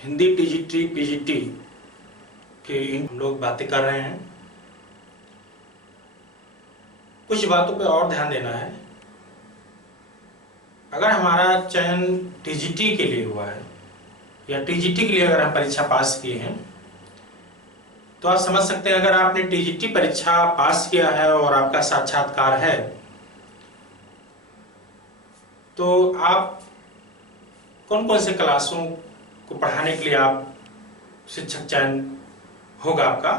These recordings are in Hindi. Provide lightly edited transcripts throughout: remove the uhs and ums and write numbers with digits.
हिंदी टीजीटी पीजीटी के हम लोग बातें कर रहे हैं। कुछ बातों पे और ध्यान देना है। अगर हमारा चयन टीजीटी के लिए हुआ है या टीजीटी के लिए अगर हम परीक्षा पास किए हैं तो आप समझ सकते हैं, अगर आपने टीजीटी परीक्षा पास किया है और आपका साक्षात्कार है तो आप कौन कौन से क्लासों को पढ़ाने के लिए आप शिक्षक चयन होगा आपका।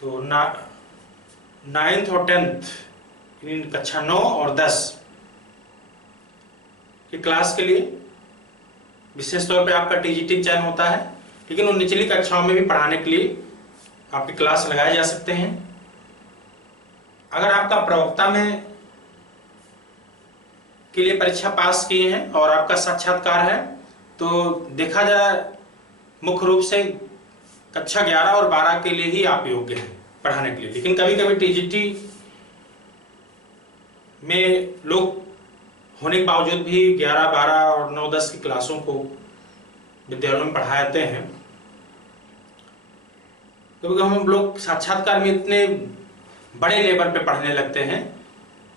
तो 9th और 10th कक्षा 9 और 10 की क्लास के लिए विशेष तौर पे आपका टीजीटी चयन होता है, लेकिन उन निचली कक्षाओं में भी पढ़ाने के लिए आपकी क्लास लगाए जा सकते हैं। अगर आपका प्रवक्ता में के लिए परीक्षा पास किए हैं और आपका साक्षात्कार है तो देखा जाए मुख्य रूप से कक्षा 11 और 12 के लिए ही आप योग्य हैं पढ़ाने के लिए। लेकिन कभी कभी टीजीटी में लोग होने के बावजूद भी 11, 12 और 9, 10 की क्लासों को विद्यालयों में पढ़ाते हैं। क्योंकि हम लोग साक्षात्कार में इतने बड़े लेवल पे पढ़ने लगते हैं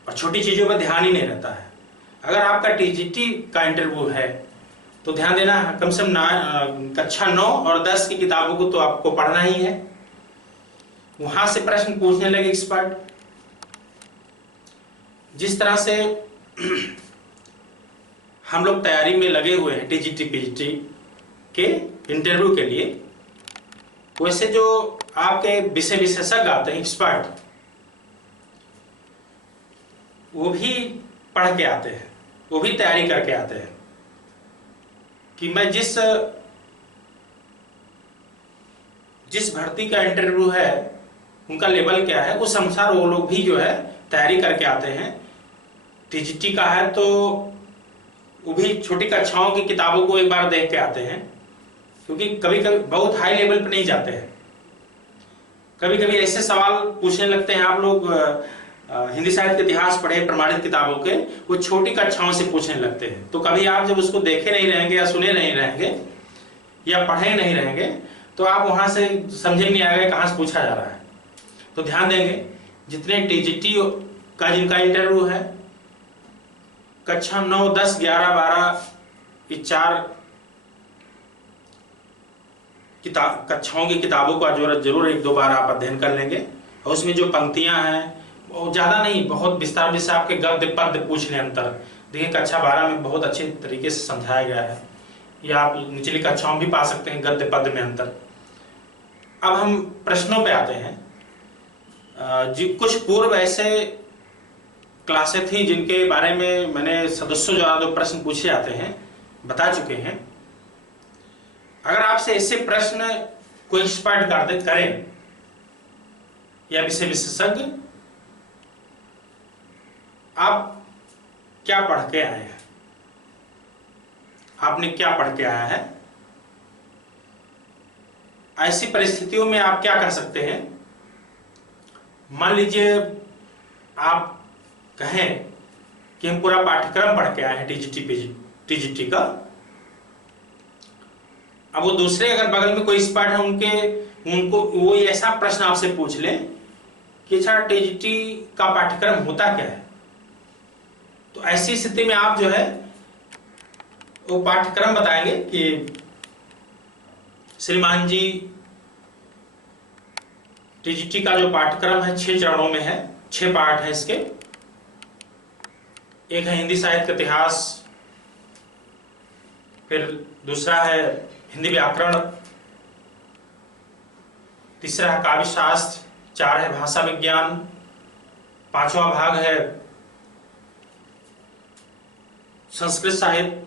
और छोटी चीज़ों पर ध्यान ही नहीं रहता है। अगर आपका टीजीटी का इंटरव्यू है तो ध्यान देना, कम से कम कक्षा 9 और 10 की किताबों को तो आपको पढ़ना ही है। वहां से प्रश्न पूछने लगे एक्सपर्ट। जिस तरह से हम लोग तैयारी में लगे हुए हैं टीजीटी पीजीटी के इंटरव्यू के लिए, वैसे जो आपके विषय विशेषज्ञ आते हैं एक्सपर्ट, वो भी पढ़ के आते हैं, वो भी तैयारी करके आते हैं कि मैं जिस भर्ती का इंटरव्यू है उनका लेवल क्या है, उस अनुसार वो लोग भी जो है तैयारी करके आते हैं। टीजीटी का है तो वो भी छोटी कक्षाओं की किताबों को एक बार देख के आते हैं, क्योंकि कभी कभी बहुत हाई लेवल पे नहीं जाते हैं। कभी कभी ऐसे सवाल पूछने लगते हैं, आप लोग हिंदी साहित्य के इतिहास पढ़े प्रमाणित किताबों के, वो छोटी कक्षाओं से पूछने लगते हैं। तो कभी आप जब उसको देखे नहीं रहेंगे या सुने नहीं रहेंगे या पढ़े नहीं रहेंगे तो आप वहां से समझे नहीं आएगा कहां से पूछा जा रहा है। तो ध्यान देंगे, जितने टीजीटी का जिनका इंटरव्यू है कक्षा 9, 10, 11, 12 की 4 कक्षाओं की किताबों का जरूर 1-2 बार आप अध्ययन कर लेंगे। और उसमें जो पंक्तियां हैं वो ज्यादा नहीं, बहुत विस्तार से आपके गद्य पद्य पूछने अंतर देखिए कक्षा 12 में बहुत अच्छे तरीके से समझाया गया है, या आप निचली कक्षाओं भी पा सकते हैं गद्य पद्य में अंतर। अब हम प्रश्नों पे आते हैं। जी कुछ पूर्व ऐसे क्लासें थी जिनके बारे में मैंने सदस्यों द्वारा जो प्रश्न पूछे जाते हैं बता चुके हैं। अगर आपसे ऐसे प्रश्न कोई एक्सपर्ट करें या विषय विशेषज्ञ, आप क्या पढ़ के आए हैं, आपने क्या पढ़ के आया है, ऐसी परिस्थितियों में आप क्या कर सकते हैं। मान लीजिए आप कहें कि हम पूरा पाठ्यक्रम पढ़ के आए हैं टीजीटी का। अब वो दूसरे अगर बगल में कोई एक्सपर्ट है उनको वो ऐसा प्रश्न आपसे पूछ लें कि अच्छा टीजीटी का पाठ्यक्रम होता क्या है, तो ऐसी स्थिति में आप जो है वो पाठ्यक्रम बताएंगे कि श्रीमान जी टीजीटी का जो पाठ्यक्रम है 6 चरणों में है, 6 पार्ट है इसके। एक है हिंदी साहित्य का इतिहास, फिर दूसरा है हिंदी व्याकरण, तीसरा है काव्य शास्त्र, 4 है भाषा विज्ञान, 5वां भाग है संस्कृत साहित्य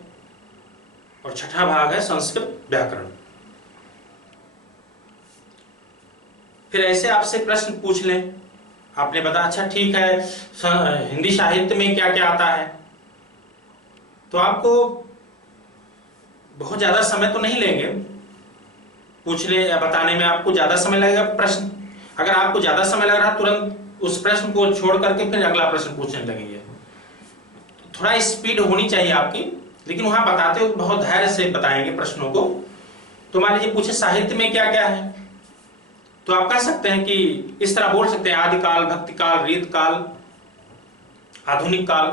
और 6ठा भाग है संस्कृत व्याकरण। फिर ऐसे आपसे प्रश्न पूछ लें, आपने बताया अच्छा ठीक है हिंदी साहित्य में क्या क्या आता है, तो आपको बहुत ज्यादा समय तो नहीं लेंगे पूछने या बताने में, आपको ज्यादा समय लगेगा प्रश्न। अगर आपको ज्यादा समय लग रहा है तुरंत उस प्रश्न को छोड़ करके फिर अगला प्रश्न पूछने लगेंगे। थोड़ा स्पीड होनी चाहिए आपकी, लेकिन वहां बताते हुए बहुत धैर्य से बताएंगे प्रश्नों को तो मान लीजिए पूछे साहित्य में क्या क्या है, तो आप कह सकते हैं कि इस तरह बोल सकते हैं, आदिकाल, भक्तिकाल, रीतकाल, आधुनिक काल।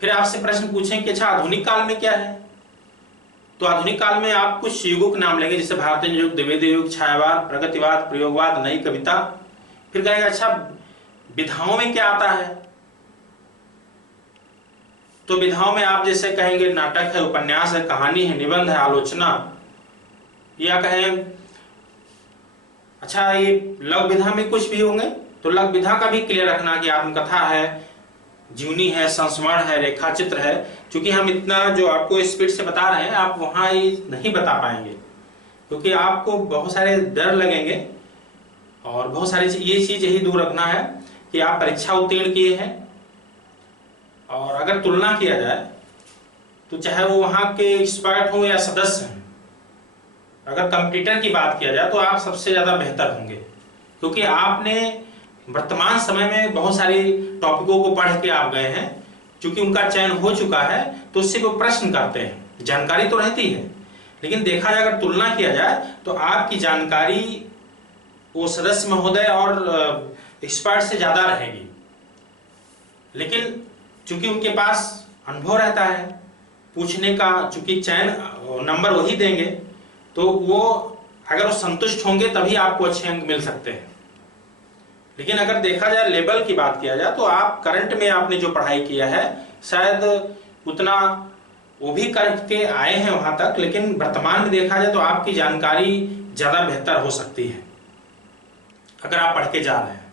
फिर आपसे प्रश्न पूछें कि अच्छा आधुनिक काल में क्या है, तो आधुनिक काल में आप कुछ युगों के नाम लेंगे, जैसे भारतीय युग, द्विवेदी युग, छायावाद, प्रगतिवाद, प्रयोगवाद, नई कविता। फिर कहेंगे अच्छा विधाओं में क्या आता है, तो विधाओं में आप जैसे कहेंगे नाटक है, उपन्यास है, कहानी है, निबंध है, आलोचना, या कहें अच्छा ये लघु विधा में कुछ भी होंगे, तो लघु विधा का भी क्लियर रखना कि आत्मकथा है, जीवनी है, संस्मरण है, रेखाचित्र है। क्योंकि हम इतना जो आपको स्पीड से बता रहे हैं, आप वहां नहीं बता पाएंगे, क्योंकि आपको बहुत सारे डर लगेंगे और बहुत सारी ये चीज यही दूर रखना है कि आप परीक्षा उत्तीर्ण किए हैं, और अगर तुलना किया जाए तो चाहे वो वहां के एक्सपर्ट हो या सदस्य हैं, अगर कंप्यूटर की बात किया जाए तो आप सबसे ज्यादा बेहतर होंगे, क्योंकि आपने वर्तमान समय में बहुत सारी टॉपिकों को पढ़ के आप गए हैं। क्योंकि उनका चयन हो चुका है तो उससे वो प्रश्न करते हैं, जानकारी तो रहती है, लेकिन देखा जाए अगर तुलना किया जाए तो आपकी जानकारी वो सदस्य महोदय और एक्सपर्ट से ज्यादा रहेगी। लेकिन चूंकि उनके पास अनुभव रहता है पूछने का, चूंकि चयन नंबर वही देंगे, तो वो अगर वो संतुष्ट होंगे तभी आपको अच्छे अंक मिल सकते हैं। लेकिन अगर देखा जाए लेवल की बात किया जाए तो आप करंट में आपने जो पढ़ाई किया है शायद उतना वो भी करके आए हैं वहां तक, लेकिन वर्तमान में देखा जाए तो आपकी जानकारी ज्यादा बेहतर हो सकती है अगर आप पढ़ के जा रहे हैं।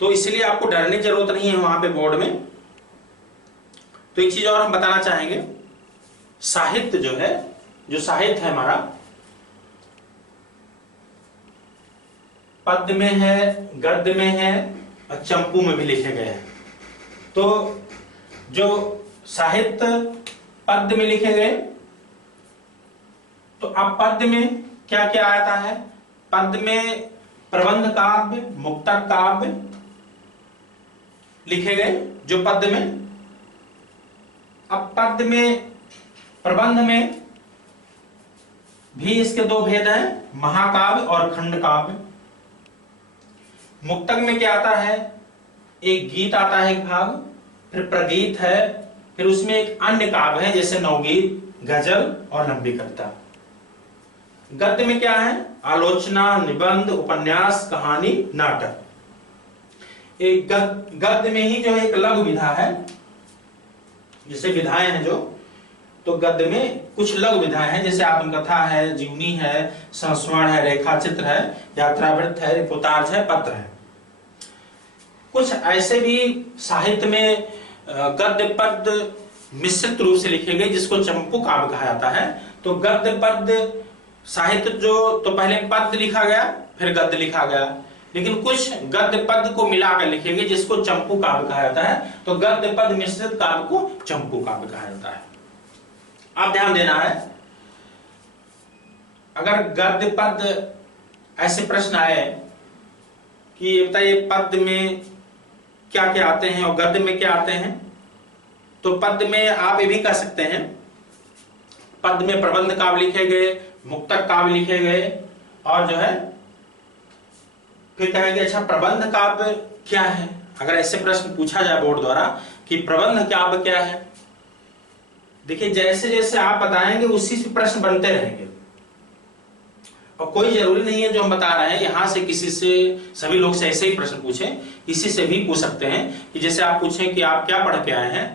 तो इसलिए आपको डरने की जरूरत नहीं है वहां पे बोर्ड में। तो एक चीज और हम बताना चाहेंगे, साहित्य जो है, जो साहित्य है हमारा, पद्य में है, गद्य में है और चंपू में भी लिखे गए हैं। तो जो साहित्य पद्य में लिखे गए, तो अब पद्य में क्या क्या आता है, पद्य में प्रबंध काव्य, मुक्तक काव्य लिखे गए जो पद्य में। अब पद्य में, प्रबंध में भी इसके दो भेद हैं, महाकाव्य और खंड काव्य। मुक्तक में क्या आता है, एक गीत आता है एक भाग, फिर प्रगीत है, फिर उसमें एक अन्य काव्य है जैसे नवगीत, गजल और लंबी कविता। गद्य में क्या है, आलोचना, निबंध, उपन्यास, कहानी, नाटक। एक गद्य में ही जो एक लघु विधा है, जैसे विधाएं हैं जो, तो गद्य में कुछ लघु विधाएं हैं जैसे आत्मकथा है, जीवनी है, संस्मरण है, रेखाचित्र है, यात्रावृत्त है, रिपोर्टाज है, पत्र है। कुछ ऐसे भी साहित्य में गद्य पद्य मिश्रित रूप से लिखे गए जिसको चंपू काव्य कहा जाता है। तो गद्य पद्य साहित्य जो, तो पहले पद्य लिखा गया फिर गद्य लिखा गया, लेकिन कुछ गद्य पद्य को मिलाकर लिखे गए जिसको चंपू काव्य कहा जाता है। तो गद्य पद्य मिश्रित काव्य को चंपू काव्य कहा जाता है। आप ध्यान देना है, अगर गद्य पद्य ऐसे प्रश्न आए कि ये बताइए पद्य में क्या क्या आते हैं और गद्य में क्या आते हैं, तो पद्य में आप ये भी कह सकते हैं, पद्य में प्रबंध काव्य लिखे गए, मुक्तक काव्य लिखे गए, और जो है फिर कहेंगे अच्छा प्रबंध काव्य क्या है। अगर ऐसे प्रश्न पूछा जाए बोर्ड द्वारा कि प्रबंध काव्य क्या है, देखिए जैसे जैसे आप बताएंगे उसी से प्रश्न बनते रहेंगे, और कोई जरूरी नहीं है जो हम बता रहे हैं यहां से किसी से, सभी लोग से ऐसे ही प्रश्न पूछें, किसी से भी पूछ सकते हैं। कि जैसे आप पूछें कि आप क्या पढ़ के आए हैं,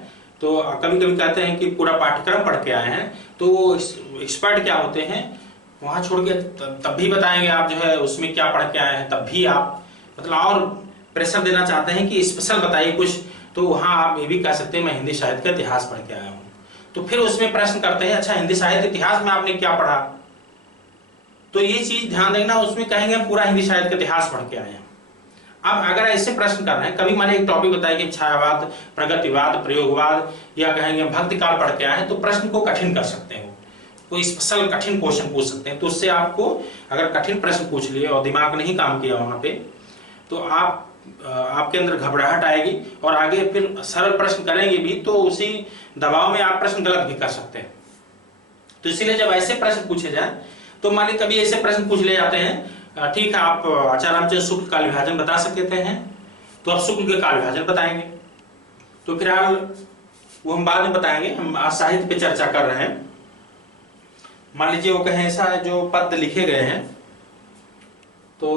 तो कभी कभी कहते हैं कि पूरा पाठ्यक्रम पढ़ के आए हैं, तो वो एक्सपर्ट क्या होते हैं वहां छोड़ के तब भी बताएंगे आप जो है उसमें क्या पढ़ के आए हैं, तब भी आप मतलब और प्रेशर देना चाहते हैं कि स्पेशल बताइए कुछ, तो वहां आप ये भी कह सकते हैं मैं हिंदी साहित्य का इतिहास पढ़ के आया हूँ। तो फिर उसमें प्रश्न करते हैं अच्छा हिंदी साहित्य इतिहास में आपने क्या पढ़ा, तो ये चीज ध्यान देना, उसमें कहेंगे पूरा हिंदी साहित्य का इतिहास पढ़ के आए हैं। अब अगर ऐसे प्रश्न कर रहे हैं, कभी मैंने एक टॉपिक बताया कि छायावाद, प्रगतिवाद, प्रयोगवाद, या कहेंगे भक्तिकाल पढ़ के आए हैं, तो प्रश्न को कठिन कर सकते हैं, तो स्पेशल कठिन क्वेश्चन पूछ सकते हैं। तो उससे आपको अगर कठिन प्रश्न पूछ लिए और दिमाग नहीं काम किया वहां पे, तो आपके अंदर घबराहट आएगी और आगे फिर सरल प्रश्न करेंगे भी तो उसी दबाव में आप प्रश्न गलत भी कर सकते हैं। तो इसीलिए जब ऐसे प्रश्न पूछे जाए तो मान ली कभी ऐसे प्रश्न पूछ ले जाते हैं, ठीक है आप आचार्य रामचंद्र शुक्ल का विभाजन बता सकते हैं, तो आप शुक्ल के काल विभाजन बताएंगे। तो फिलहाल वो हम बाद में बताएंगे, हम आज साहित्य पे चर्चा कर रहे हैं। मान लीजिए वो कहें ऐसा है, जो पद लिखे गए हैं तो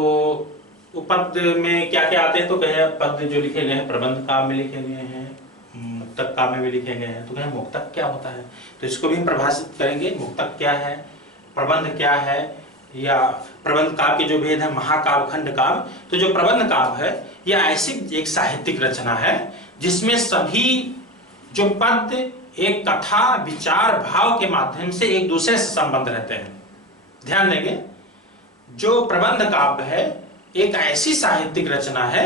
वो पद में क्या क्या आते हैं, तो कहे पद जो लिखे गए हैं प्रबंध काव्य में लिखे गए हैं, मुक्तक काव्य में भी लिखे गए हैं। तो कहे मुक्तक क्या होता है, तो इसको भी हम परिभाषित करेंगे, मुक्तक क्या है, प्रबंध क्या है, या प्रबंध काव्य के जो भेद है, महाकाव्य खंड काव्य। तो जो प्रबंध काव्य है यह ऐसी एक साहित्यिक रचना है जिसमें सभी जो पद एक कथा विचार भाव के माध्यम से एक दूसरे से संबंध रहते हैं। ध्यान देंगे, जो प्रबंध काव्य है एक ऐसी साहित्यिक रचना है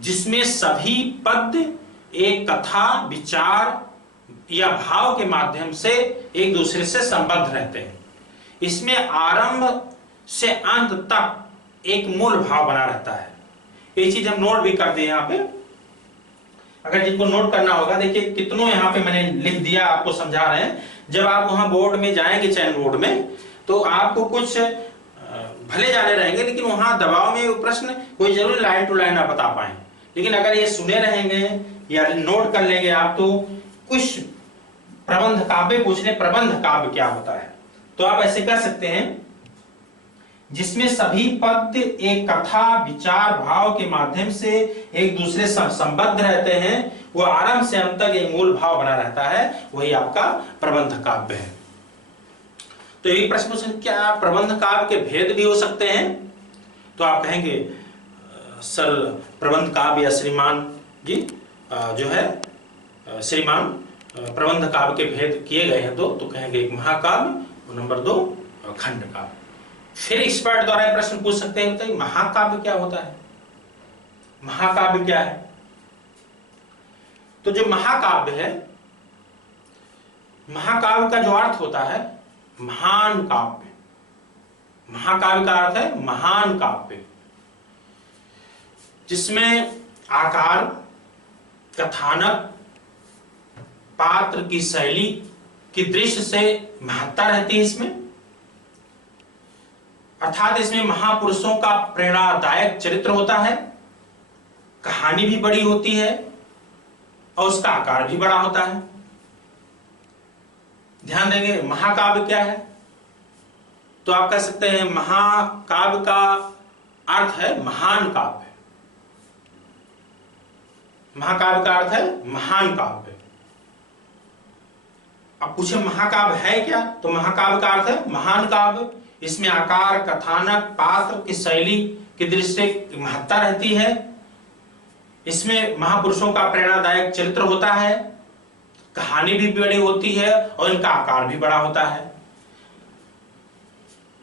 जिसमें सभी पद एक कथा विचार या भाव के माध्यम से एक दूसरे से संबद्ध रहते हैं। इसमें आरंभ से अंत तक एक मूल भाव बना रहता है। ये चीज हम नोट भी कर दिए यहाँ पे, अगर जिनको नोट करना होगा, देखिए कितनों यहाँ पे मैंने लिख दिया, आपको समझा रहे हैं। जब आप वहां बोर्ड में जाएंगे, चयन बोर्ड में, तो आपको कुछ भले जाने रहेंगे लेकिन वहां दबाव में वो प्रश्न कोई जरूर लाइन टू लाइन आप बता पाए, लेकिन अगर ये सुने रहेंगे या नोट कर लेंगे आप, तो कुछ प्रबंध काव्य पूछने, प्रबंध काव्य क्या होता है, तो आप ऐसे कर सकते हैं जिसमें सभी पद एक कथा विचार भाव के माध्यम से एक दूसरे से संबद्ध रहते हैं, वो आरंभ से अंत तक एक मूल भाव बना रहता है, वही आपका प्रबंध काव्य है। तो ये प्रश्न पूछें क्या प्रबंध काव्य के भेद भी हो सकते हैं, तो आप कहेंगे सर प्रबंध काव्य या श्रीमान जी जो है श्रीमान प्रबंध काव्य के भेद किए गए हैं, तो कहेंगे एक महाकाव्य और नंबर 2 खंड काव्य। फिर एक्सपर्ट द्वारा प्रश्न पूछ सकते हैं तो महाकाव्य क्या होता है, महाकाव्य क्या है। तो जो महाकाव्य है, महाकाव्य का जो अर्थ होता है महान काव्य, महाकाव्य का अर्थ है महान काव्य, जिसमें आकार, कथानक, पात्र की शैली की दृश्य से महत्ता रहती है इसमें, अर्थात इसमें महापुरुषों का प्रेरणादायक चरित्र होता है, कहानी भी बड़ी होती है और उसका आकार भी बड़ा होता है। ध्यान देंगे महाकाव्य क्या है, तो आप कह सकते हैं महाकाव्य का अर्थ है महान काव्य, महाकाव्य का अर्थ है महान काव्य। अब पूछे महाकाव्य है क्या, तो महाकाव्य का अर्थ है महान काव्य, इसमें आकार, कथानक, पात्र की शैली की दृष्टि से महत्ता रहती है, इसमें महापुरुषों का प्रेरणादायक चरित्र होता है, कहानी भी बड़ी होती है और इनका आकार भी बड़ा होता है।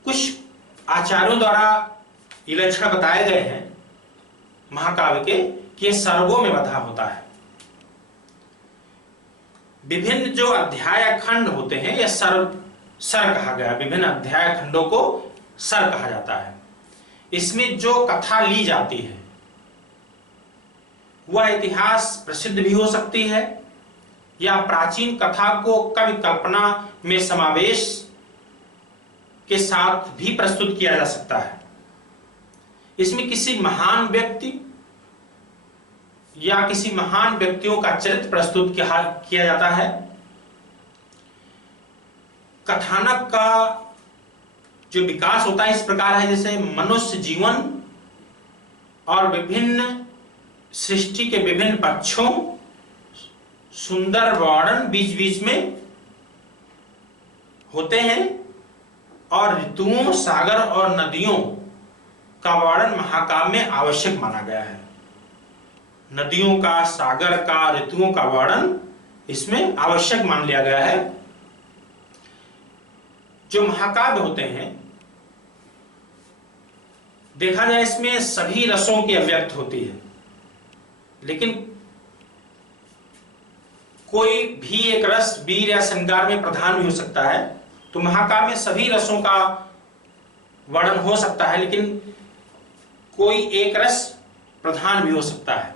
कुछ आचार्यों द्वारा ये लक्षण बताए गए हैं महाकाव्य के कि ये सर्गों में बधा होता है। विभिन्न जो अध्याय खंड होते हैं या सर कहा गया, विभिन्न अध्याय खंडों को सर कहा जाता है। इसमें जो कथा ली जाती है वह इतिहास प्रसिद्ध भी हो सकती है या प्राचीन कथा को कवि कल्पना में समावेश के साथ भी प्रस्तुत किया जा सकता है। इसमें किसी महान व्यक्ति या किसी महान व्यक्तियों का चरित्र प्रस्तुत किया जाता है। कथानक का जो विकास होता है इस प्रकार है जैसे मनुष्य जीवन और विभिन्न सृष्टि के विभिन्न पक्षों सुंदर वर्णन बीच बीच में होते हैं और ऋतुओं, सागर और नदियों का वर्णन महाकाव्य में आवश्यक माना गया है। नदियों का, सागर का, ऋतुओं का वर्णन इसमें आवश्यक मान लिया गया है। जो महाकाव्य होते हैं देखा जाए इसमें सभी रसों की अभिव्यक्त होती है, लेकिन कोई भी एक रस वीर या श्रृंगार में प्रधान भी हो सकता है। तो महाकाव्य में सभी रसों का वर्णन हो सकता है, लेकिन कोई एक रस प्रधान भी हो सकता है,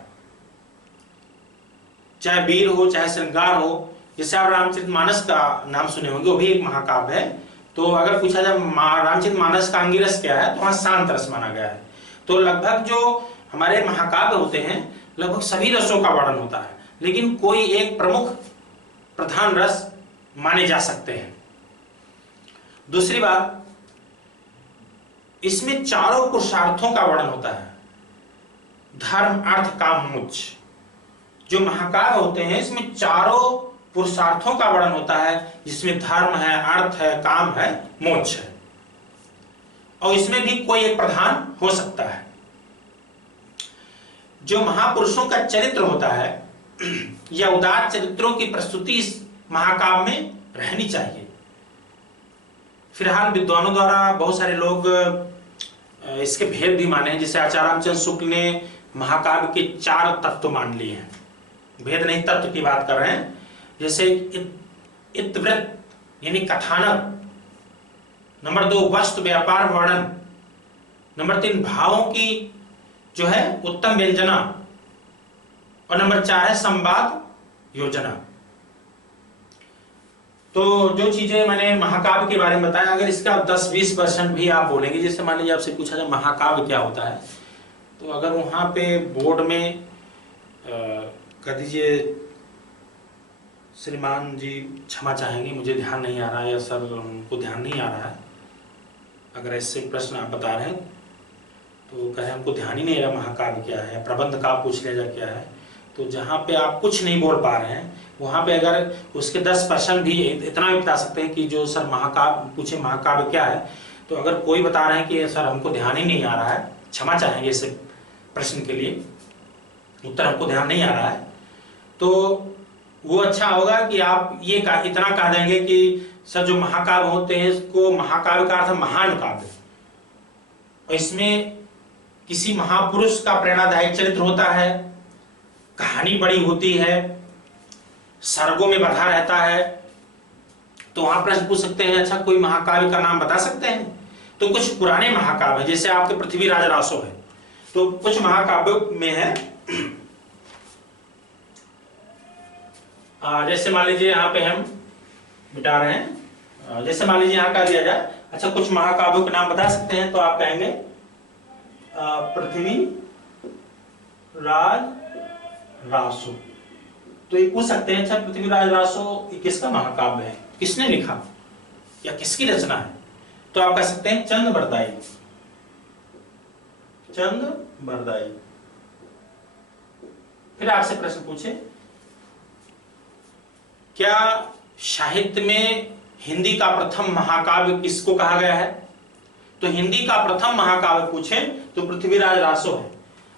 चाहे वीर हो चाहे श्रृंगार हो, जैसे आप रामचरितमानस का नाम सुने होंगे, वो भी एक महाकाव्य है। तो अगर पूछा जाए रामचरितमानस का अंगिरस क्या है, तो वहां शांत रस माना गया है। तो लगभग जो हमारे महाकाव्य होते हैं, लगभग सभी रसों का वर्णन होता है, लेकिन कोई एक प्रमुख प्रधान रस माने जा सकते हैं। दूसरी बात, इसमें चारों पुरुषार्थों का वर्णन होता है, धर्म अर्थ काम मोक्ष। जो महाकाव्य होते हैं इसमें चारों पुरुषार्थों का वर्णन होता है, जिसमें धर्म है, अर्थ है, काम है, मोक्ष है, और इसमें भी कोई एक प्रधान हो सकता है। जो महापुरुषों का चरित्र होता है या उदार चरित्रों की प्रस्तुति इस महाकाव्य में रहनी चाहिए। फिलहाल विद्वानों द्वारा बहुत सारे लोग इसके भेद भी माने हैं। जैसे आचार्य रामचंद्र शुक्ल ने महाकाव्य के 4 तत्व मान लिए हैं, भेद नहीं, तत्व की बात कर रहे हैं। जैसे इतवृत्त यानी कथानक, नंबर 2 वस्तु व्यापार वर्णन, नंबर 3 भावों की जो है उत्तम व्यंजना, और नंबर 4 है संवाद योजना। तो जो चीजें मैंने महाकाव्य के बारे में बताया, अगर इसका 10-20% भी आप बोलेंगे, जैसे मान लीजिए आपसे पूछा जाए महाकाव्य क्या होता है, तो अगर वहां पे बोर्ड में कह दीजिए श्रीमान जी क्षमा चाहेंगे, मुझे ध्यान नहीं आ रहा है, या सर उनको ध्यान नहीं आ रहा है, अगर ऐसे प्रश्न आप बता रहे हैं तो कहें हमको ध्यान ही नहीं रहा महाकाव्य क्या है, प्रबंध का पूछ लिया जा क्या है। तो जहाँ पे आप कुछ नहीं बोल पा रहे हैं, वहाँ पे अगर उसके 10% भी इतना भी बता सकते हैं कि जो सर महाकाव्य पूछे महाकाव्य क्या है, तो अगर कोई बता रहे हैं कि सर हमको ध्यान ही नहीं आ रहा है, क्षमा चाहेंगे इस प्रश्न के लिए, उत्तर हमको ध्यान नहीं आ रहा है, तो वो अच्छा होगा कि आप ये इतना कह देंगे कि सर जो महाकाव्य होते हैं इसको महाकाव्य का अर्थ महान काव्य, और इसमें किसी महापुरुष का प्रेरणादायक चरित्र होता है, कहानी बड़ी होती है, सर्गों में बधा रहता है। तो वहां प्रश्न पूछ सकते हैं, अच्छा कोई महाकाव्य का नाम बता सकते हैं? तो कुछ पुराने महाकाव्य, जैसे आपके पृथ्वीराज रासो है, तो कुछ महाकाव्यों में है, जैसे मान लीजिए यहाँ पे हम मिटा रहे हैं, जैसे मान लीजिए यहाँ कह दिया जाए, अच्छा कुछ महाकाव्यों के नाम बता सकते हैं, तो आप कहेंगे पृथ्वी राज रासो। तो ये पूछ सकते हैं, अच्छा पृथ्वीराज रासो ये किसका महाकाव्य है, किसने लिखा या किसकी रचना है? तो आप कह सकते हैं चंद बरदाई, चंद बरदाई। फिर आपसे प्रश्न पूछे, क्या साहित्य में हिंदी का प्रथम महाकाव्य किसको कहा गया है? तो हिंदी का प्रथम महाकाव्य पूछे तो पृथ्वीराज रासो है,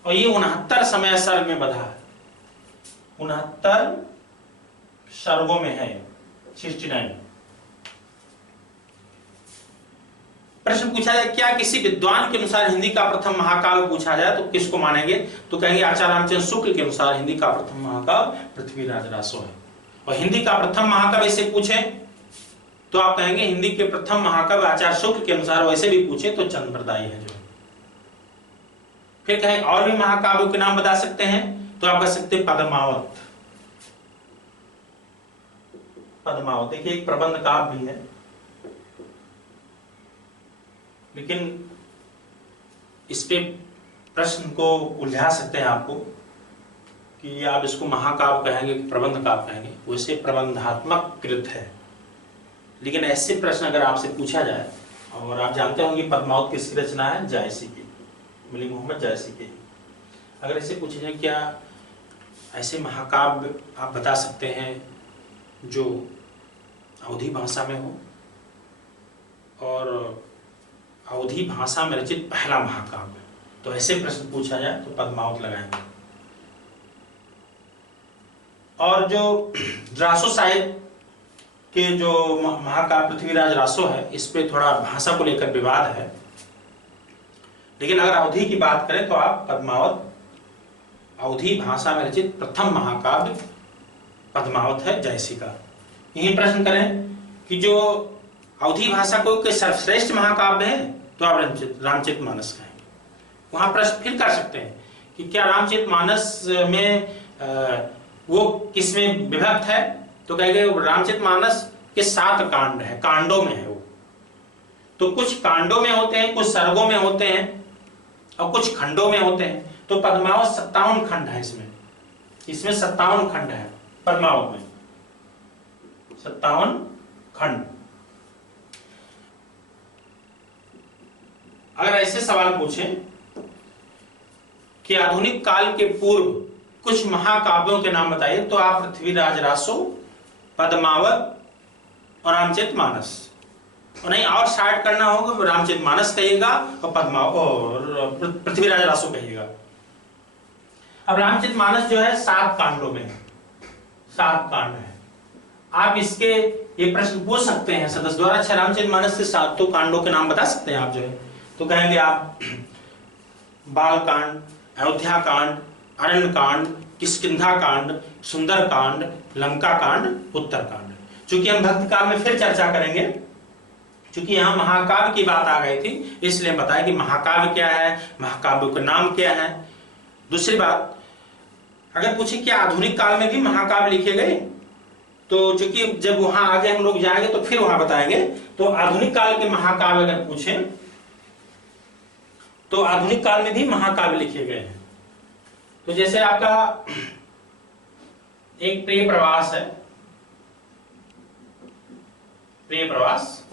और ये 69 समय सर्ग में बधा है, 69 सर्गों में है, 69। प्रश्न पूछा जाए क्या किसी विद्वान के अनुसार हिंदी का प्रथम महाकाव्य पूछा जाए तो किसको मानेंगे? तो कहेंगे आचार्य रामचंद्र शुक्ल के अनुसार हिंदी का प्रथम महाकाव्य पृथ्वीराज रासो है। और हिंदी का प्रथम महाकाव्य से पूछे तो आप कहेंगे हिंदी के प्रथम महाकाव्य आचार्य शुक्ल के अनुसार, वैसे भी पूछे तो चंद बरदाई है जो। फिर कहें और भी महाकाव्यों के नाम बता सकते हैं, तो आप कह सकते हैं पद्मावत। पद्मावत देखिए एक प्रबंध काव्य भी है, लेकिन इस पे प्रश्न को उलझा सकते हैं आपको कि आप इसको महाकाव्य कहेंगे कि प्रबंध काव्य कहेंगे। वैसे प्रबंधात्मक कृत है, लेकिन ऐसे प्रश्न अगर आपसे पूछा जाए, और आप जानते होंगे पद्मावत किसकी रचना है? जायसी की, मलिक मोहम्मद जायसी की। अगर ऐसे पूछा जाए क्या ऐसे महाकाव्य आप बता सकते हैं जो अवधी भाषा में हो, और अवधी भाषा में रचित पहला महाकाव्य, तो ऐसे प्रश्न पूछा जाए तो पद्मावत लगाएंगे। और जो रासो साहित्य के जो महाकाव्य पृथ्वीराज रासो है, इस पे थोड़ा भाषा को लेकर विवाद है, लेकिन अगर अवधी की बात करें तो आप पद्मावत, अवधी भाषा में रचित प्रथम महाकाव्य पद्मावत है जायसी का। यही प्रश्न करें कि जो अवधी भाषा को के सर्वश्रेष्ठ महाकाव्य है, तो आप रामचरितमानस कहेंगे। वहां प्रश्न फिर कर सकते हैं कि क्या रामचरितमानस में वो किसमें विभक्त है, तो कहेंगे रामचरितमानस के 7 कांड है, कांडों में है वो। तो कुछ कांडों में होते हैं, कुछ सर्गों में होते हैं और कुछ खंडों में होते हैं। तो पद्मावत 57 खंड है इसमें 57 खंड है पद्मावत में, 57 खंड। अगर ऐसे सवाल पूछें कि आधुनिक काल के पूर्व कुछ महाकाव्यों के नाम बताइए, तो आप पृथ्वीराज रासो, पद्मावत और रामचरितमानस, और नहीं और शार्ट करना होगा रामचरितमानस कहिएगा और पद्मावत पृथ्वीराज रासो कहिएगा। अब रामचरितमानस जो है 7 कांडों में है, 7 कांड है। आप इसके ये प्रश्न पूछ सकते हैं सदस्य द्वारा, अच्छा रामचरितमानस के 7 कांडों के नाम बता सकते हैं आप जो है, तो कहेंगे आप बाल कांड, अयोध्या कांड, अरण्य कांड, किष्किंधा कांड, सुंदर कांड, लंका कांड, उत्तर कांड। चूंकि हम भक्त काल में फिर चर्चा करेंगे, क्योंकि यहाँ महाकाव्य की बात आ गई थी, इसलिए बताया कि महाकाव्य क्या है, महाकाव्य का नाम क्या है। दूसरी बात, अगर पूछे क्या आधुनिक काल में भी महाकाव्य लिखे गए, तो चूंकि जब वहां आगे हम लोग जाएंगे तो फिर वहां बताएंगे। तो आधुनिक काल के महाकाव्य अगर पूछे तो आधुनिक काल में भी महाकाव्य लिखे गए हैं। तो जैसे आपका एक प्रिय प्रवास है, प्रिय प्रवास,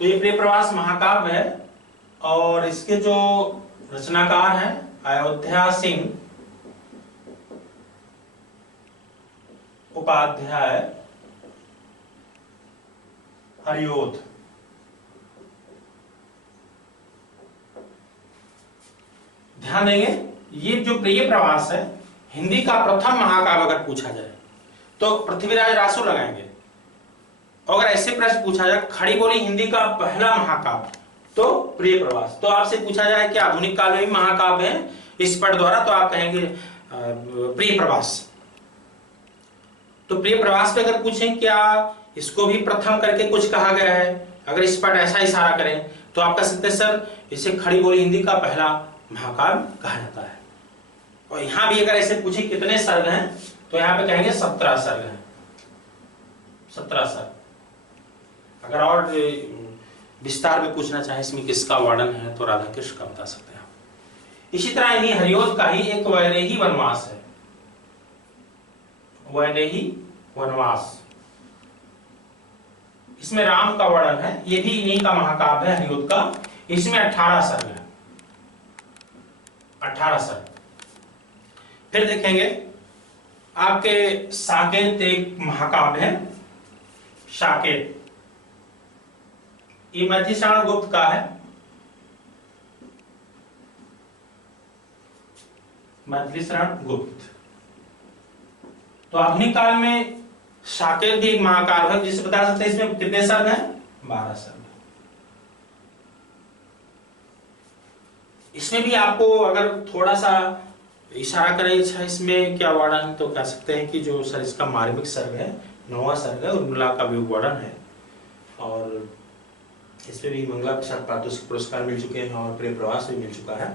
तो ये प्रिय प्रवास महाकाव्य है और इसके जो रचनाकार हैं अयोध्या सिंह उपाध्याय हरिओध। ध्यान देंगे, ये जो प्रिय प्रवास है हिंदी का प्रथम महाकाव्य अगर पूछा जाए तो पृथ्वीराज रासो लगाएंगे। अगर ऐसे प्रश्न पूछा जाए खड़ी बोली हिंदी का पहला महाकाव्य तो प्रिय प्रवास। तो आपसे पूछा जाए कि आधुनिक काल में भी महाकाव्य है इस पद द्वारा, तो आप कहेंगे प्रिय प्रवास। तो प्रिय प्रवास पे अगर पूछें क्या इसको भी प्रथम करके कुछ कहा गया है, अगर इस पर ऐसा इशारा करें तो आप कह सकते हैं सर इसे खड़ी बोली हिंदी का पहला महाकाव्य कहा जाता है। और यहां भी अगर ऐसे पूछे कितने सर्ग हैं, तो यहां पे कहेंगे 17 सर्ग हैं, 17 सर्ग। अगर और विस्तार में पूछना चाहे इसमें किसका वर्णन है तो राधा कृष्ण का बता सकते हैं। इसी तरह इन्हीं हरिओध का ही एक वैदेही वनवास है, वैदेही वनवास, इसमें राम का वर्णन है, ये भी इन्हीं का महाकाव्य है हरिओध का। इसमें 18 सर्ग है, 18 सर्ग। फिर देखेंगे आपके साकेत एक महाकाव्य है, साकेत, ये मैथिलीशरण गुप्त का है, मैथिलीशरण गुप्त। तो आधुनिक काल में साकेत भी एक महाकाव्य है जिसे बता सकते हैं इसमें कितने सर्ग हैं, 12 सर्ग। इसमें भी आपको अगर थोड़ा सा इशारा करें अच्छा इसमें क्या वर्णन, तो कह सकते हैं कि जो सर इसका मार्मिक सर्ग है, 9वां सर्ग है, उर्मिला का वियोग वर्णन है। और इसमें भी मंगला प्रसाद पारितोषिक पुरस्कार मिल चुके हैं और प्रिय प्रवास भी मिल चुका है।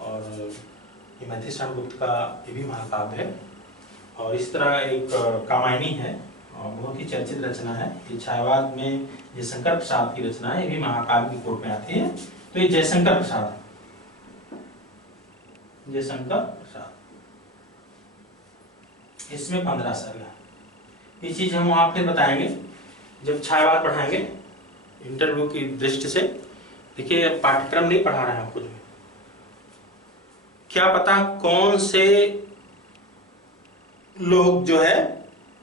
और ये मैथिलीशरण गुप्त का ये भी महाकाव्य है। और इस तरह एक कामायनी है और बहुत ही चर्चित रचना है, ये छायावाद में जयशंकर प्रसाद की रचना है, ये भी महाकाव्य की कोट में आती है। तो ये जयशंकर प्रसाद, जयशंकर प्रसाद, इसमें 15 सर्ग है। ये चीज हम वहां फिर बताएंगे जब छायावाद पढ़ाएंगे इंटरव्यू की दृष्टि से। देखिए पाठ्यक्रम नहीं पढ़ा रहे हैं आपको, क्या पता कौन से लोग जो है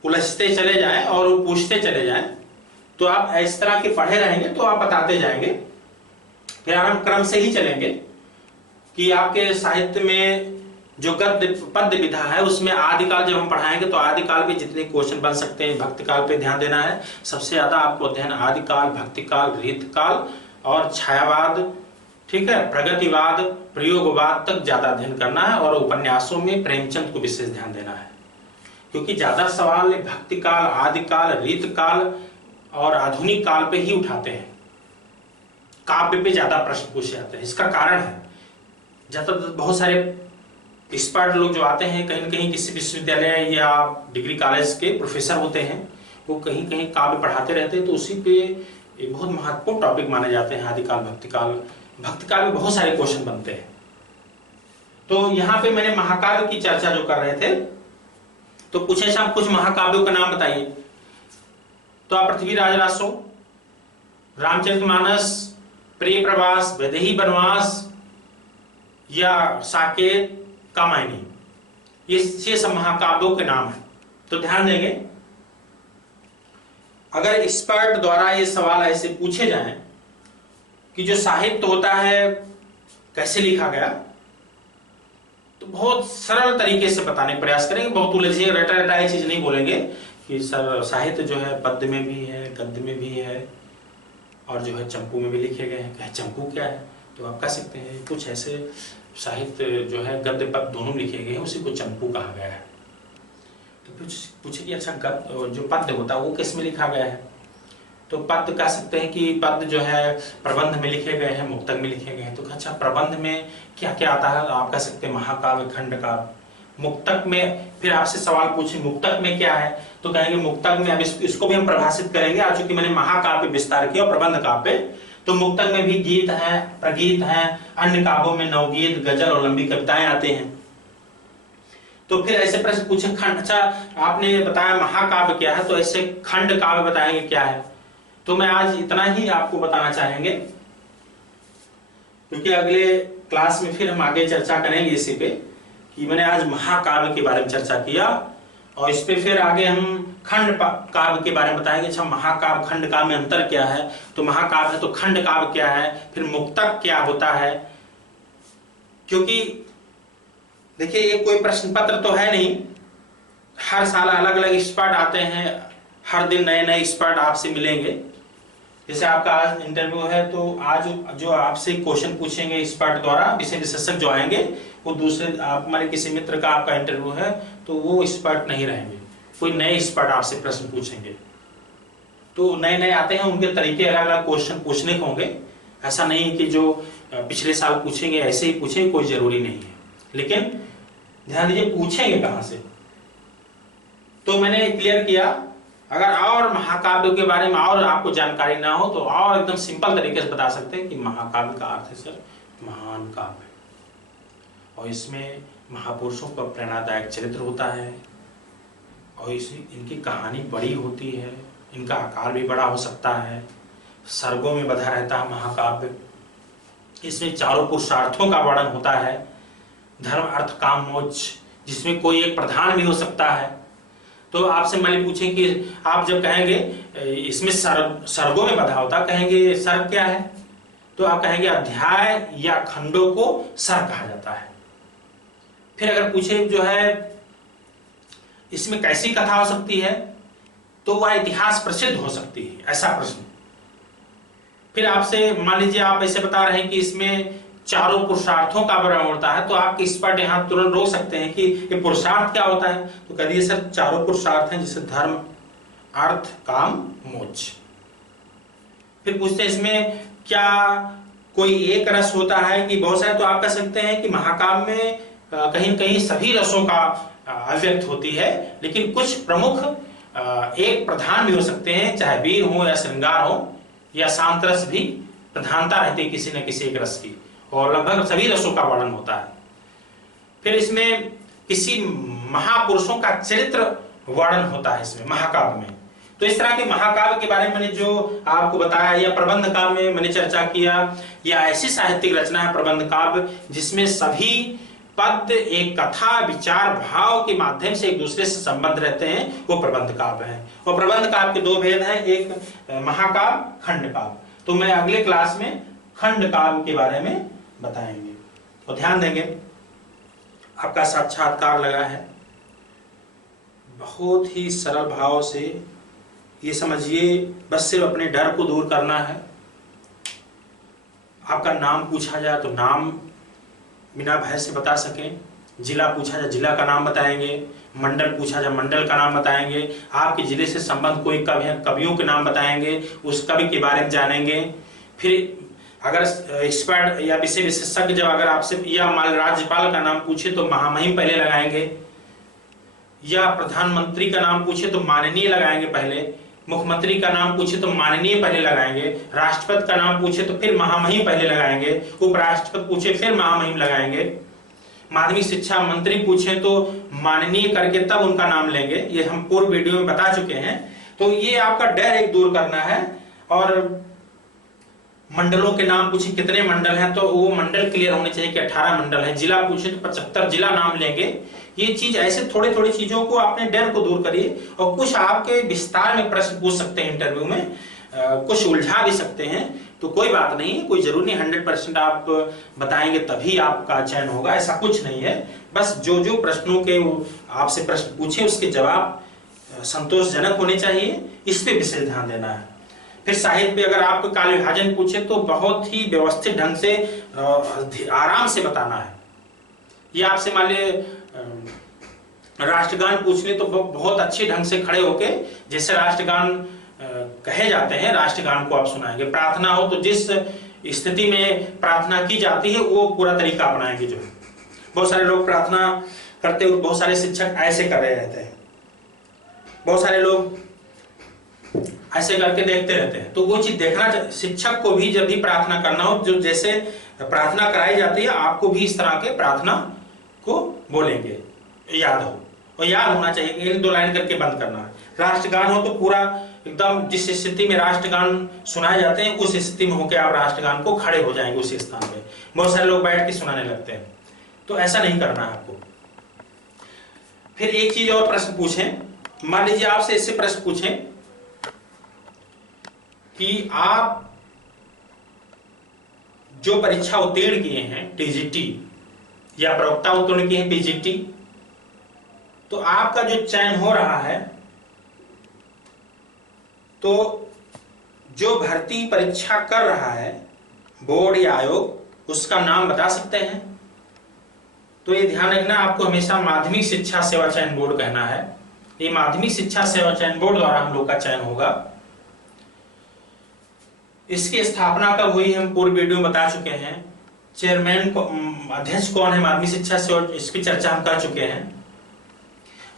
उलझते चले जाएं और वो पूछते चले जाएं, तो आप इस तरह के पढ़े रहेंगे तो आप बताते जाएंगे। फिर हम क्रम से ही चलेंगे कि आपके साहित्य में जो गद्य पद्य विधा है उसमें आदिकाल जब हम पढ़ाएंगे तो आदिकाल पे जितने क्वेश्चन बन सकते हैं, भक्ति काल पे ध्यान देना है। सबसे ज्यादा आपको अध्ययन आदिकाल, भक्ति काल, रीतकाल और छायावाद, ठीक है, प्रगतिवाद, प्रयोगवाद तक ज्यादा अध्ययन करना है। और उपन्यासों में प्रेमचंद को विशेष ध्यान देना है, क्योंकि ज्यादा सवाल भक्ति काल, आदिकाल, रीतकाल और आधुनिक काल पे ही उठाते हैं, काव्य पे ज्यादा प्रश्न पूछे जाते हैं। इसका कारण है ज्यादा बहुत सारे एक्सपर्ट लोग जो आते हैं कहीं न कहीं किसी विश्वविद्यालय या डिग्री कॉलेज के प्रोफेसर होते हैं, वो कहीं कहीं काव्य पढ़ाते रहते हैं, तो उसी पे एक बहुत महत्वपूर्ण टॉपिक माने जाते हैं आदिकाल भक्तिकाल। भक्तिकाल में बहुत सारे क्वेश्चन बनते हैं। तो यहाँ पे मैंने महाकाव्य की चर्चा जो कर रहे थे, तो पूछे साहब कुछ महाकाव्यों का नाम बताइए। तो आप पृथ्वीराज रासो, रामचरितमानस, प्रिय प्रवास, वैदेही वनवास या साकेत, कामायनी, ये सब महाकाव्यों के नाम हैं। तो ध्यान देंगे, अगर एक्सपर्ट द्वारा ये सवाल ऐसे पूछे जाएं कि जो साहित्य होता है कैसे लिखा गया, तो बहुत सरल तरीके से बताने का प्रयास करेंगे। बहुत उलझे रटा रटाई चीज नहीं बोलेंगे कि सर साहित्य जो है पद्य में भी है, गद्य में भी है, और जो है चंपू में भी लिखे गए हैं। चंपू क्या है, तो आप कह सकते हैं कुछ ऐसे साहित्य जो है गद्य पद्य दोनों लिखे गए हैं, उसी को चंपू कहा गया है। तो पूछे कि अच्छा जो पद्य होता है वो किस में लिखा गया है, तो पद्य कह सकते हैं कि पद्य जो है प्रबंध में लिखे गए हैं, मुक्तक में लिखे गए हैं। तो अच्छा प्रबंध में क्या क्या आता है, आप कह सकते हैं महाकाव्य, खंडकाव्य। मुक्तक में फिर आपसे सवाल पूछे मुक्तक में क्या है, तो कहेंगे मुक्तक में, अब इसको भी हम परिभाषित करेंगे। आज चूंकि मैंने महाकाव्य विस्तार किया और प्रबंध काव्य, तो मुक्तक में भी गीत है, प्रगीत है, अन्य काव्यों में नवगीत, गजल और लंबी कविताएं आते हैं। तो फिर ऐसे प्रश्न पूछे खंड, अच्छा आपने बताया महाकाव्य क्या है, तो ऐसे खंड काव्य बताएंगे क्या है। तो मैं आज इतना ही आपको बताना चाहेंगे, क्योंकि अगले क्लास में फिर हम आगे चर्चा करेंगे इसी पे, कि मैंने आज महाकाव्य के बारे में चर्चा किया, और इस पे फिर आगे हम खंड काव्य के बारे में बताएंगे। अच्छा महाकाव्य खंड काव्य में अंतर क्या है, तो महाकाव्य है तो खंड काव्य क्या है, फिर मुक्तक क्या होता है। क्योंकि देखिए ये कोई प्रश्न पत्र तो है नहीं, हर साल अलग अलग एक्सपर्ट आते हैं, हर दिन नए नए एक्सपर्ट आपसे मिलेंगे। जैसे आपका आज इंटरव्यू है, तो आज जो आपसे क्वेश्चन पूछेंगे एक्सपर्ट द्वारा, विषय विशेषज्ञ जो आएंगे, वो दूसरे आप हमारे किसी मित्र का आपका इंटरव्यू है तो वो एक्सपर्ट नहीं रहेंगे, कोई नए एक्सपर्ट आपसे प्रश्न पूछेंगे। तो नए नए आते हैं, उनके तरीके अलग अलग क्वेश्चन पूछने के होंगे। ऐसा नहीं कि जो पिछले साल पूछेंगे ऐसे ही पूछेंगे, कोई जरूरी नहीं है। लेकिन ध्यान दीजिए पूछेंगे कहां से। तो मैंने क्लियर किया, अगर और महाकाव्य के बारे में और आपको जानकारी ना हो तो और एकदम सिंपल तरीके से बता सकते हैं कि महाकाव्य का अर्थ है सर महान काव्य, और इसमें महापुरुषों का प्रेरणादायक चरित्र होता है, और इनकी कहानी बड़ी होती है, इनका आकार भी बड़ा हो सकता है, सर्गों में बधा रहता है महाकाव्य, इसमें चारों पुरुषार्थों का वर्णन होता है, धर्म अर्थ काम मोक्ष, जिसमें कोई एक प्रधान भी हो सकता है। तो आपसे मान पूछें कि आप जब कहेंगे इसमें सर्गों में बधा होता, कहेंगे सर्ग क्या है, तो आप कहेंगे अध्याय या खंडों को सर्ग कहा जाता है। फिर अगर पूछे जो है इसमें कैसी कथा हो सकती है, तो वह इतिहास प्रसिद्ध हो सकती है, ऐसा प्रश्न। फिर आपसे मान लीजिए आप ऐसे बता रहे हैं कि इसमें चारों पुरुषार्थों का वर्णन होता है, तो आप एक्सपर्ट यहाँ तुरंत रोक सकते हैं कि ये पुरुषार्थ क्या होता है, तो कह दीजिए सर चारों पुरुषार्थ हैं, जैसे धर्म अर्थ काम मोक्ष। फिर पूछते हैं इसमें क्या कोई एक रस होता है कि बहुत सारे, तो आप कह सकते हैं कि महाकाव्य में कहीं कहीं सभी रसों का अभिव्यक्त होती है, लेकिन कुछ प्रमुख एक प्रधान भी हो सकते हैं, चाहे वीर हो या श्रृंगार हो या शांत रस भी प्रधानता रहती है किसी न किसी एक रस की, और लगभग सभी रसों का वर्णन होता है। फिर इसमें किसी महापुरुषों का चरित्र वर्णन होता है इसमें महाकाव्य में। तो इस तरह के महाकाव्य के बारे में मैंने जो आपको बताया, या प्रबंध काव्य में मैंने चर्चा किया, या ऐसी साहित्यिक रचना है प्रबंध काव्य जिसमें सभी पद्य एक कथा विचार भाव के माध्यम से एक दूसरे से संबंध रहते हैं, वो प्रबंध काव्य है। और प्रबंध काव्य के दो भेद हैं, एक महाकाव्य खंड काव्य। तो मैं अगले क्लास में खंड काव्य के बारे में बताएंगे। तो ध्यान देंगे, आपका साक्षात्कार लगा है, बहुत ही सरल भाव से ये समझिए, बस सिर्फ अपने डर को दूर करना है। आपका नाम पूछा जाए तो नाम बिना भय से बता सकें, जिला पूछा जाए जिला का नाम बताएंगे, मंडल पूछा जाए मंडल का नाम बताएंगे, आपके जिले से संबंध कोई कवि है कवियों के नाम बताएंगे, उस कवि के बारे में जानेंगे। फिर अगर एक्सपर्ट या विषय विशेषज्ञ जब अगर आपसे या मान राज्यपाल का नाम पूछे तो महामहिम पहले लगाएंगे, या प्रधानमंत्री का नाम पूछे तो माननीय लगाएंगे पहले, मुख्यमंत्री का नाम पूछे तो माननीय पहले लगाएंगे, राष्ट्रपति का नाम पूछे तो फिर महामहिम पहले लगाएंगे, उपराष्ट्रपति पूछे फिर महामहिम लगाएंगे, माध्यमिक शिक्षा मंत्री पूछे तो माननीय करके तब उनका नाम लेंगे। ये हम पूर्व वीडियो में बता चुके हैं। तो ये आपका डर एक दूर करना है। और मंडलों के नाम पूछे कितने मंडल हैं तो वो मंडल क्लियर होने चाहिए कि 18 मंडल है। जिला पूछे तो 75 जिला नाम लेंगे। ये चीज ऐसे थोड़ी थोड़ी चीजों को अपने डर को दूर करिए। और कुछ आपके विस्तार में प्रश्न पूछ सकते हैं इंटरव्यू में, कुछ उलझा भी सकते हैं, तो कोई बात नहीं है, कोई जरूरी नहीं 100% आप बताएंगे तभी आपका चयन होगा, ऐसा कुछ नहीं है। बस जो जो प्रश्नों के आपसे प्रश्न पूछे उसके जवाब संतोषजनक होने चाहिए, इस पे विशेष ध्यान देना है। फिर साहित्य पे अगर आपको काल विभाजन पूछे तो बहुत ही व्यवस्थित ढंग से आराम से बताना है। ये आपसे मान लीजिए राष्ट्रगान पूछ ले तो बहुत अच्छे ढंग से खड़े होके जैसे राष्ट्रगान कहे जाते हैं राष्ट्रगान को आप सुनाएंगे। प्रार्थना हो तो जिस स्थिति में प्रार्थना की जाती है वो पूरा तरीका अपनाएंगे। जो बहुत सारे लोग प्रार्थना करते हुए बहुत सारे शिक्षक ऐसे कर रहे रहते हैं, बहुत सारे लोग ऐसे करके देखते रहते हैं। तो वो चीज देखना, शिक्षक को भी जब भी प्रार्थना करना हो जो जैसे प्रार्थना कराई जाती है आपको भी इस तरह के प्रार्थना को बोलेंगे, याद हो। और याद होना चाहिए कि इन 2 लाइन करके बंद करना है। राष्ट्रगान हो तो पूरा एकदम जिस स्थिति में राष्ट्रगान सुनाए जाते हैं उस स्थिति में होकर आप राष्ट्रगान को खड़े हो जाएंगे उसी स्थान पे। बहुत सारे लोग बैठ के सुनाने लगते हैं, तो ऐसा नहीं करना है आपको। फिर एक चीज और प्रश्न पूछें, मान लीजिए आपसे इससे प्रश्न पूछें कि आप जो परीक्षा उत्तीर्ण किए हैं टीजीटी या प्रवक्ता उत्तीर्ण किए हैं पीजीटी, तो आपका जो चयन हो रहा है तो जो भर्ती परीक्षा कर रहा है बोर्ड या आयोग उसका नाम बता सकते हैं। तो ये ध्यान रखना, आपको हमेशा माध्यमिक शिक्षा सेवा चयन बोर्ड कहना है। ये माध्यमिक शिक्षा सेवा चयन बोर्ड द्वारा हम लोग का चयन होगा। इसकी स्थापना कब हुई हम पूर्व वीडियो में बता चुके हैं। चेयरमैन अध्यक्ष कौन है माध्यमिक शिक्षा सेवा, इसकी चर्चा हम कर चुके हैं।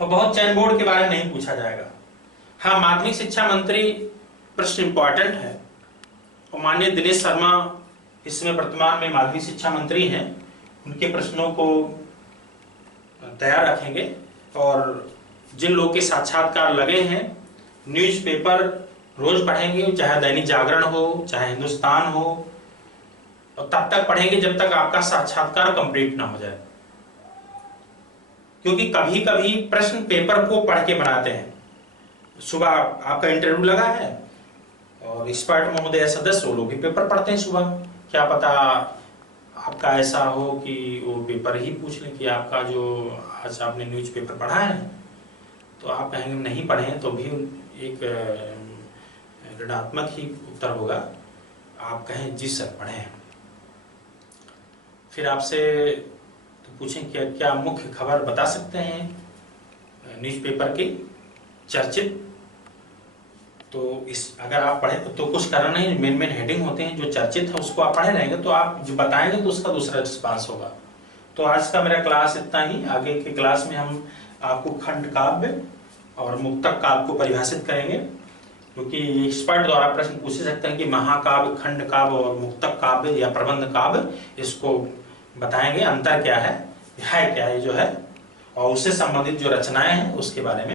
और बहुत चयन बोर्ड के बारे में नहीं पूछा जाएगा। हाँ, माध्यमिक शिक्षा मंत्री प्रश्न इंपॉर्टेंट है और माननीय दिनेश शर्मा इसमें वर्तमान में माध्यमिक शिक्षा मंत्री हैं, उनके प्रश्नों को तैयार रखेंगे। और जिन लोग के साक्षात्कार लगे हैं न्यूज़पेपर रोज पढ़ेंगे, चाहे दैनिक जागरण हो चाहे हिंदुस्तान हो, और तब तक पढ़ेंगे जब तक आपका साक्षात्कार कंप्लीट ना हो जाए। क्योंकि कभी कभी प्रश्न पेपर को पढ़ के बनाते हैं। सुबह आपका इंटरव्यू लगा है और एक्सपर्ट महोदय सदस्य वो लोग भी पेपर पढ़ते हैं सुबह, क्या पता आपका ऐसा हो कि वो पेपर ही पूछ लें कि आपका जो आज आपने न्यूज़पेपर पढ़ा है, तो आप कहेंगे नहीं पढ़े हैं तो भी एक ऋणात्मक ही उत्तर होगा। आप कहें जी सर पढ़े हैं। फिर आपसे तो पूछें क्या मुख्य खबर बता सकते हैं न्यूज़पेपर की चर्चित। तो इस अगर आप पढ़े तो कुछ करना नहीं, मेन हेडिंग होते हैं जो चर्चित है उसको आप पढ़े रहेंगे तो आप जो बताएंगे तो उसका दूसरा रिस्पांस होगा। तो आज का मेरा क्लास इतना ही। आगे के क्लास में हम आपको खंड काव्य और मुक्तक काव्य को परिभाषित करेंगे, क्योंकि एक्सपर्ट द्वारा प्रश्न पूछे सकते हैं कि महाकाव्य, खंड काव्य और मुक्तक काव्य या प्रबंध काव्य, इसको बताएंगे अंतर क्या है क्या है जो है, और उससे संबंधित जो रचनाएं हैं उसके बारे में।